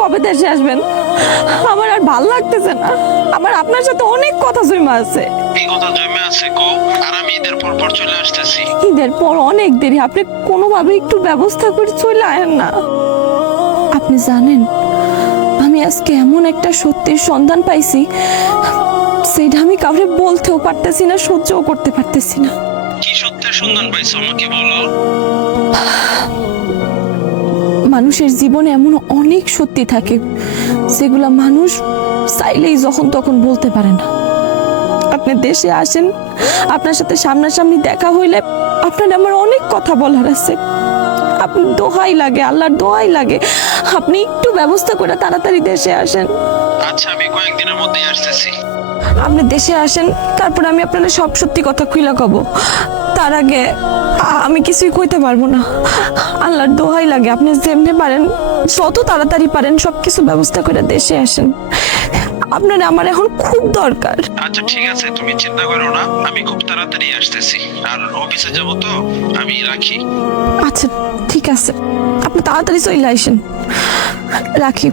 কবে দেশে আসবেন? আমার আর ভাল লাগতেছে না। আমার আপনার সাথে অনেক কথা জমা আছে। এই কথা জমে আছে কও, আর আমি ঈদের পর পর চলে আসতেছি। ঈদের পর অনেক দেরি, আপনি কোনোভাবে একটু ব্যবস্থা করে চলে আয়েন না। আপনি জানেন আমি আজকে এমন একটা সত্যির সন্ধান পাইছি, সেটা আমি কাউকে বলতেও পারতেছি না, সহ্যও করতে পারতেছি না। কি সত্যের সন্ধান পাইছো আমাকে বলো। মানুষের জীবনে এমন অনেক সত্যি থাকে যেগুলা মানুষ চাইলেই যখন তখন বলতে পারে না। আপনি দেশে আসেন, আপনার সাথে সামনাসামনি দেখা হইলে আপনার আমার অনেক কথা বলার আছে। আপনি দোহাই লাগে, আল্লাহর দোহাই লাগে, আপনি একটু ব্যবস্থা করে তাড়াতাড়ি দেশে আসেন। আচ্ছা, আমি কয়েকদিনের মধ্যেই আসতেছি। আপনি দেশে আসেন, তারপর আমি আপনাদের সব সত্যি কথা খুইলা কব। তার আগে আমি কিছুই কইতে পারবো না। আল্লাহর দোহাই লাগে, আপনি যেমনি পারেন, যত তাড়াতাড়ি পারেন সবকিছু ব্যবস্থা করে দেশে আসেন। আপনার আমার এখন খুব দরকার। আচ্ছা ঠিক আছে, তুমি চিন্তা করো না, আমি খুব তাড়াতাড়ি আসতেছি। আর অফিসে যাব তো, আমি রাখি। আচ্ছা ঠিক আছে, আপনি তাড়াতাড়ি চলে আসেন, রাখি।